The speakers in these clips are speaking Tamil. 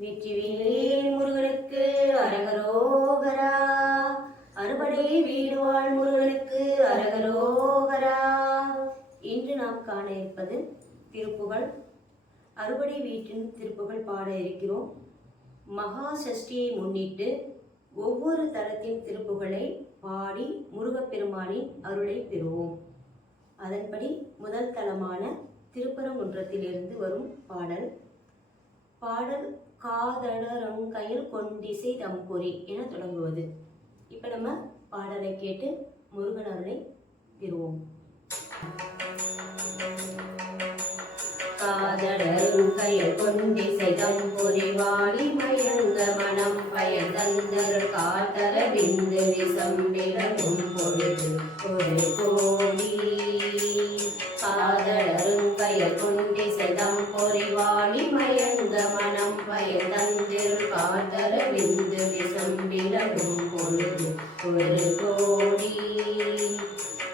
வெற்றிவேல் முருகனுக்கு அரகரோகரா. அறுபடை வீடுவாழ் முருகனுக்கு அரகரோகரா. இன்று நாம் காண இருப்பது திருப்புகழ். அறுபடை வீட்டின் திருப்புகழ் பாட இருக்கிறோம். மகா சஷ்டியை முன்னிட்டு ஒவ்வொரு தலத்தின் திருப்புகளை பாடி முருகப்பெருமானின் அருளை பெறுவோம். அதன்படி முதல் தலமான திருப்பரங்குன்றத்திலிருந்து வரும் பாடல். காதடரங்கையில் கொண்டிசை தம்பொறி என தொடங்குவது. இப்ப நம்ம பாடலை கேட்டு முருகன் அருளை பெறுவோம். காதடரங்கையில் கொண்டிசை தம்பொறி வாழி மயங்க மனம் பயந்தந்தர் காதர விந்து விசம்பிலும் பொழுது ஒரு கோடி. காதடருங்கையில் கொண்டிசை தம்பொறி வாழி மயங்க மனம் பயந்தந்தில் காதர விந்து விசம்பிலும் பொழுது ஒரு கோடி.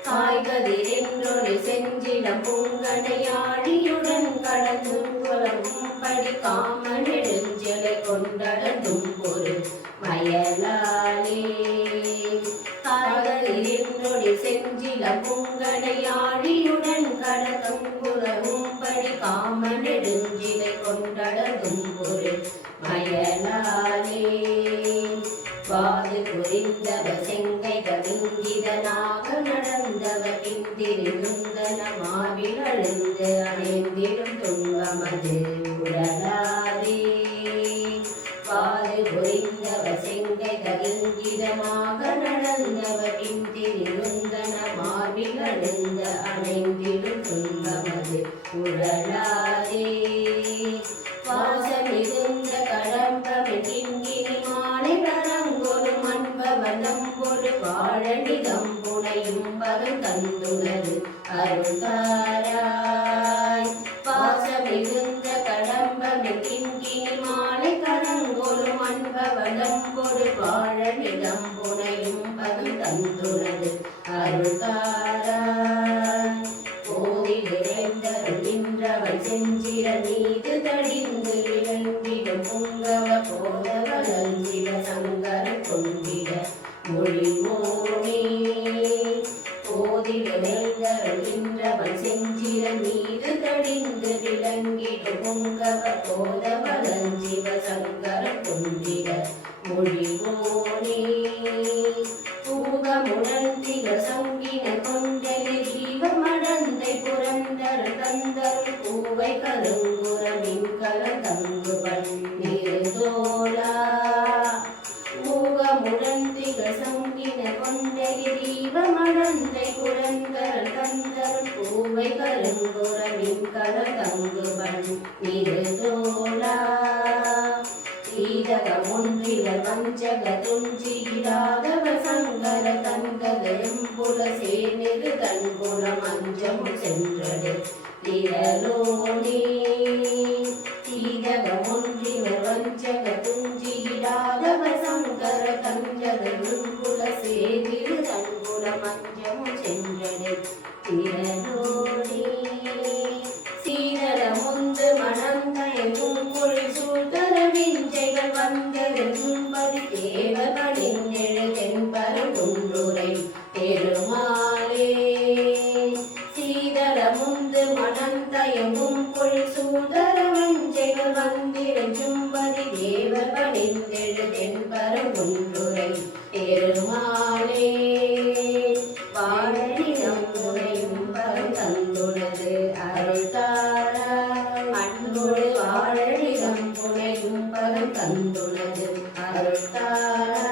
காய்கதிரென்றொரு செஞ்சிலம் பூங்கனையாடியுடன் கடந்தும் படி காம நெடுஞ்சலை கொண்டடந்தும் ஒரு மயலாலே. காய்கதிரென்றொரு செஞ்சிலம் பூங்கனையாடியுடன் கடந்தும் படி காம நெடுஞ்சிலை கொண்டடந்தும் ஒரு மயலாலே. வாது புரிந்தவ செங்கை கவிந்திதனாக நடந்தவ பிந்திருந்தன மாவில் அழுந்து அணைந்திடும் துன்பமது உடலாதே. வாது புரிந்தவ செங்கை கவிந்திதனாக நடந்தவ பிந்திருந்தன மாவில் அழுந்து அணைந்திடும் துன்பமது உடலாதே. வாசமிருந்த கடம்பமிங்கினி மாலை வரங்கொரு மண்பவனம்பொரு வாழனிதம் புனையும் பதம் தந்துள்ளது அருள்காராய். வாசமிருந்த கடம்பமிங்கினி மாலை கரங்கொரு மண்பவனம்பொரு வாழனிதம் புனையும் பதம் தந்துள்ளது அருள்காராய். போதிலிருந்தருளின்றவள் செஞ்சிர மீது தடிந்து விளங்கிடும் புங்கவ போதவளன் சிவ சங்கர கொண்டிட மொழிமோனே. போதிலிருந்தருளின்றவள் செஞ்சிர மீது தடிந்து விளங்கிடும் புங்கவ போதவளன் சிவ சங்கர கொண்டிட மொழிமோனே. பூகமுடன் திகழ் சங்கின கொண்டலி ஜீவ மடந்தை புரந்தர் தந்தர் பூவை கருங்குரமின் கலந்தங்கு பன்னீர் தோலா. பூகமுடன் திகழ் சங்கின கொண்டலி ஜீவ மடந்தை புரந்தர் தந்தர் பூவை கருங்குரமின் கலந்தங்கு பன்னீர் தோலா. ஒன்றிவர் பஞ்சக துஞ்சியிடாதவ சங்கர தங்கதயம் புல சேனிரு தன்புலம் அஞ்சமும் சென்றது திரலோனே. தீதகம் ஒன்றிவர் வஞ்சக துஞ்சியிடாதவ சங்கர தங்கதயம் புல சேனிரு தன்புலம் அஞ்சமும் சென்றது திரலோனே. சீரல முந்து மனம் தயங்கும் பொருள் சூழ்தர விஞ்சைகள் வந்தெழும்பதி தேவர்களின் எழுதென்பரும் குன்றுரை பெருமாளே. சீதள முந்து மனம் தயங்கும் பொருள் சூழ்தர விஞ்சைகள் வந்திரும்பதி தேவர்களின் எழுதென்பரும் குன்றுரை பெருமாளே. வாழனிடம் துணையும் பரம் தந்துள்ளது அருள்காராய். அன்போடு வாழனிடம் புனையும் பரம் தந்துள்ளது அருள்காராய்.